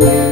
you.